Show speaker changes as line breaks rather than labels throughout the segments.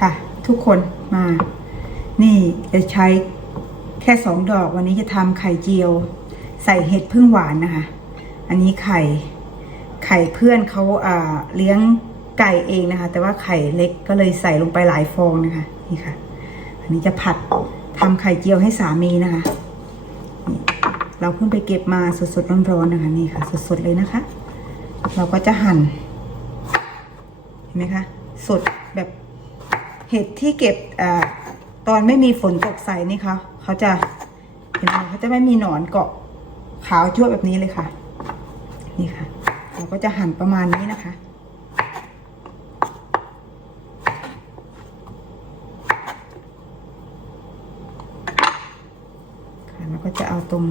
ค่ะ ทุกคนมา นี่จะใช้แค่สองดอกวันนี้จะทำไข่เจียว ใส่เห็ดพึ่งหวานนะคะ อันนี้ไข่ ไข่เพื่อนเขาอ่าเลี้ยงไก่เองนะคะ แต่ว่าไข่เล็กก็เลยใส่ลงไปหลายฟองนะคะ นี่ค่ะ อันนี้จะผัดทำไข่เจียวให้สามีนะคะ เราเพิ่งไปเก็บมาสดๆร้อนๆนะคะ นี่ค่ะสดๆเลยนะคะ เราก็จะหั่นเห็นไหมคะ สดแบบ เห็ดที่เก็บอตอนไม่มีฝนตกใส่นี่เขาเขาจะเห็นไหมเขาจะไม่มีหนอนเกาะขาวชั่วแบบนี้เลยค่ะ นี่ค่ะ เราก็จะหั่นประมาณนี้นะคะค่ะแล้วก็จะเอาตรง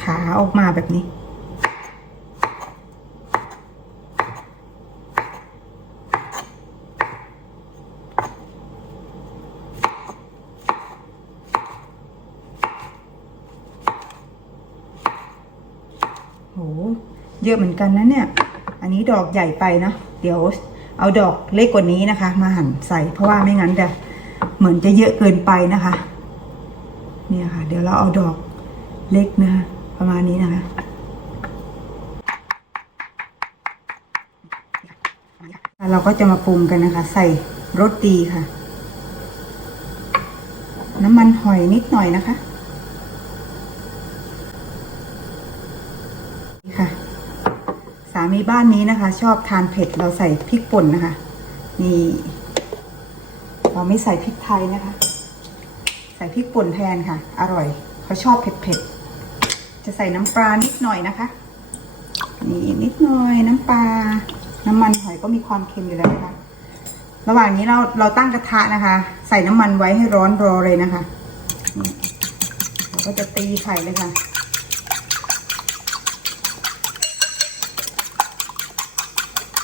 ขาออกมาแบบนี้ โห เยอะเหมือนกันนะเนี่ย อันนี้ดอกใหญ่ไปนะ เดี๋ยวเอาดอกเล็กกว่านี้นะคะ มาหั่นใส่เพราะว่าไม่งั้นจะเหมือนจะเยอะเกินไปนะคะ เนี่ยค่ะ เดี๋ยวเราเอาดอกเล็กนะคะ ประมาณนี้นะคะเราก็จะมาปรุงกันนะคะ ใส่รสดีค่ะ น้ำมันหอยนิดหน่อยนะคะ สามีบ้านนี้นะคะ ชอบทานเผ็ดเราใส่พริกป่นนะคะ นี่ เราไม่ใส่พริกไทยนะคะ ใส่พริกป่นแทนค่ะ อร่อยเขาชอบเผ็ดๆจะใส่น้ำปลานิดหน่อยนะคะ นี่นิดหน่อยน้ำปลาน้ำมันหอยก็มีความเค็มอยู่แล้วนะคะ ระหว่างนี้เราเราตั้งกระทะนะคะ ใส่น้ำมันไว้ให้ร้อนรอเลยนะคะเราก็จะตีไข่เลยค่ะ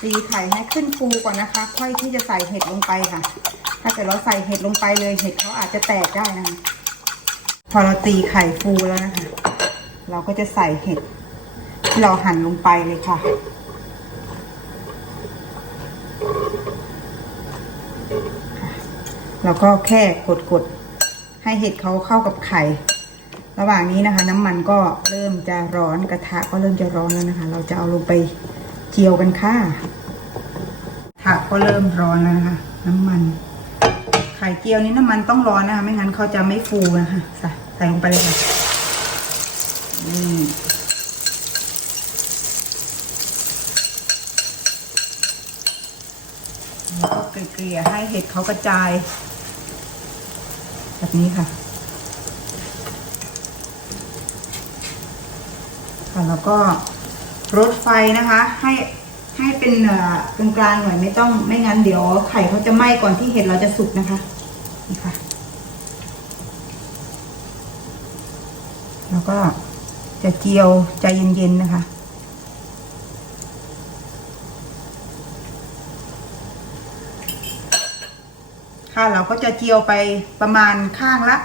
ตีไข่ให้ขึ้นฟูก่อนนะคะ ค่อยที่จะใส่เห็ดลงไปค่ะ ถ้าเกิดเราใส่เห็ดลงไปเลยเห็ดเขาอาจจะแตกได้นะคะ พอเราตีไข่ฟูแล้วนะคะ เราก็จะใส่เห็ดที่เราหั่นลงไปเลยค่ะแล้วก็แค่กดๆ ให้เห็ดเขาเข้ากับไข่ ระหว่างนี้นะคะ น้ำมันก็เริ่มจะร้อนกระทะก็เริ่มจะร้อนแล้วนะคะ เราจะเอาลงไป เจียวกันค่ะกระทะก็เริ่มร้อนแล้วนะคะ น้ำมันไข่เจียวนี้น้ำมันต้องร้อนนะคะ ไม่งั้นเขาจะไม่ฟูนะคะใส่ใส่ลงไปเลยค่ะนี่แล้วก็เกลี่ยให้เห็ดเขากระจาย แบบนี้ค่ะ ค่ะแล้วก็ รดไฟนะคะ ให้ให้เป็นเอ่อกลางกลางๆหน่อยไม่ต้องไม่งั้นเดี๋ยวไข่เขาจะไหม้ก่อนที่เห็ดเราจะสุกนะคะนี่ค่ะ แล้วก็จะเจียวใจเย็นๆนะคะค่ะเราก็จะเจียวไปประมาณข้างละ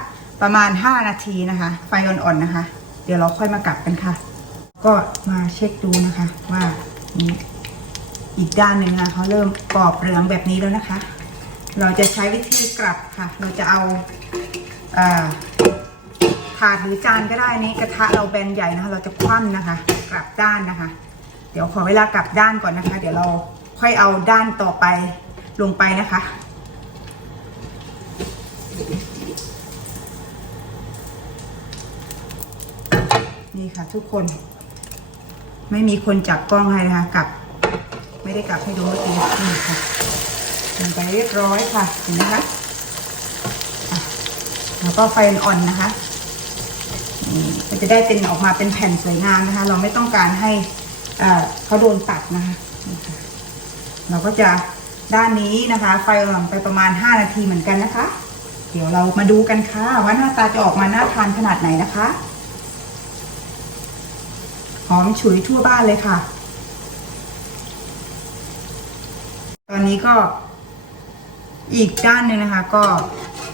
ประมาณ 5 นาทีนะคะ ไฟอ่อนๆนะคะ เดี๋ยวเราค่อยมากลับกันค่ะ ก็มาเช็คดูนะคะว่านี่อีกด้านหนึ่งนะเขาเริ่มกรอบเหลืองแบบนี้แล้วนะคะ เราจะใช้วิธีกลับค่ะ เราจะเอาถาดหรือจานก็ได้นี้กระทะเราแบนใหญ่นะคะ เราจะคว่ำนะคะ กลับด้านนะคะ เดี๋ยวขอเวลากลับด้านก่อนนะคะ เดี๋ยวเราค่อยเอาด้านต่อไปลงไปนะคะนี่ค่ะทุกคน ไม่มีคนจับกล้องให้นะคะกลับ ไม่ได้กลับให้ดูเมื่อกี้นี่ค่ะลงไปเรียบร้อยค่ะเห็นไหมคะแล้วก็ไฟอ่อนนะคะนี่ก็จะได้เป็นออกมาเป็นแผ่นสวยงามนะคะ เราไม่ต้องการให้เอ่อเขาโดนตัดนะคะนี่ค่ะเราก็จะด้านนี้นะคะ ไฟอ่อนไปประมาณ 5 นาทีเหมือนกันนะคะ เดี๋ยวเรามาดูกันค่ะว่าหน้าตาจะออกมาน่าทานขนาดไหนนะคะ หอมฉุยทั่วบ้านเลยค่ะ ตอนนี้ก็อีกด้านหนึ่งนะคะ ก็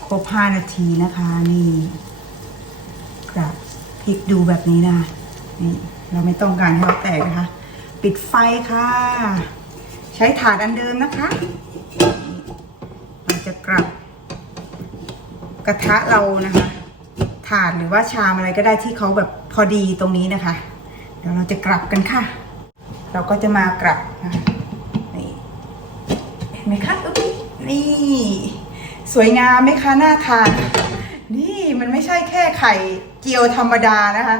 ครบห้านาทีนะคะ นี่กลับพลิกดูแบบนี้นะนี่เราไม่ต้องการให้เขาแตกนะคะ ปิดไฟค่ะ ใช้ถาดอันเดิมนะคะเราจะกลับ กระทะเรานะคะ ถาดหรือว่าชามอะไรก็ได้ที่เขาแบบพอดีตรงนี้นะคะ เดี๋ยวเราจะกลับกันค่ะ เราก็จะมากลับนี่เห็นไหมคะอุ๊ยนี่ สวยงามไหมคะน่าทานนี่มันไม่ใช่แค่ไข่เจียวธรรมดานะคะ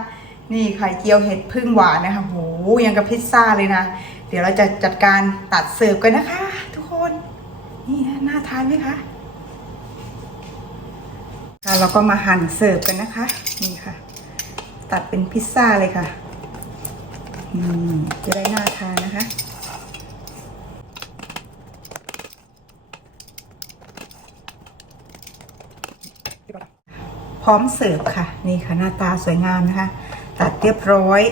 นี่ไข่เจียวเห็ดพึ่งหวานนะคะโหยังกับพิซซ่าเลยนะเดี๋ยวเราจะจัดการตัดเสิร์ฟกันนะคะ ทุกคน นี่นะน่าทานไหมคะค่ะเราก็มาหั่นเสิร์ฟกันนะคะ นี่ค่ะ ตัดเป็นพิซซ่าเลยค่ะ จะได้น่าทานนะคะ พร้อมเสิร์ฟค่ะ นี่ค่ะหน้าตาสวยงามนะคะ ตัดเรียบร้อย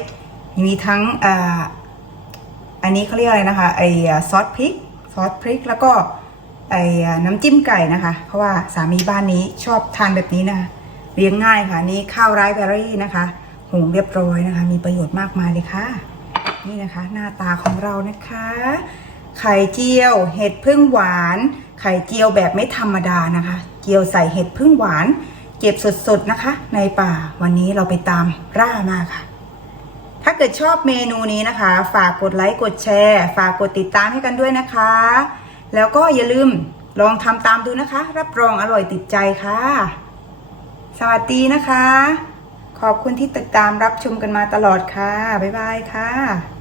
มีทั้งอ่าอันนี้เขาเรียกอะไรนะคะ ไอซอสพริก ซอสพริกแล้วก็ไออ่าน้ำจิ้มไก่นะคะ เพราะว่าสามีบ้านนี้ชอบทานแบบนี้นะคะเลี้ยงง่ายค่ะนี่ข้าวไรซ์เบอร์รี่นะคะ หุงเรียบร้อยนะคะ มีประโยชน์มากมายเลยค่ะ นี่นะคะ หน้าตาของเรานะคะ ไข่เจียว เห็ดพึ่งหวาน ไข่เจียวแบบไม่ธรรมดานะคะ เจียวใส่เห็ดพึ่งหวาน เก็บสดๆนะคะ ในป่าวันนี้เราไปตามร่ามาค่ะถ้าเกิดชอบเมนูนี้นะคะ ฝากกดไลค์กดแชร์ ฝากกดติดตามให้กันด้วยนะคะ แล้วก็อย่าลืมลองทำตามดูนะคะ รับรองอร่อยติดใจค่ะ สวัสดีนะคะ ขอบคุณที่ติดตามรับชมกันมาตลอดค่ะ บ๊ายบายค่ะ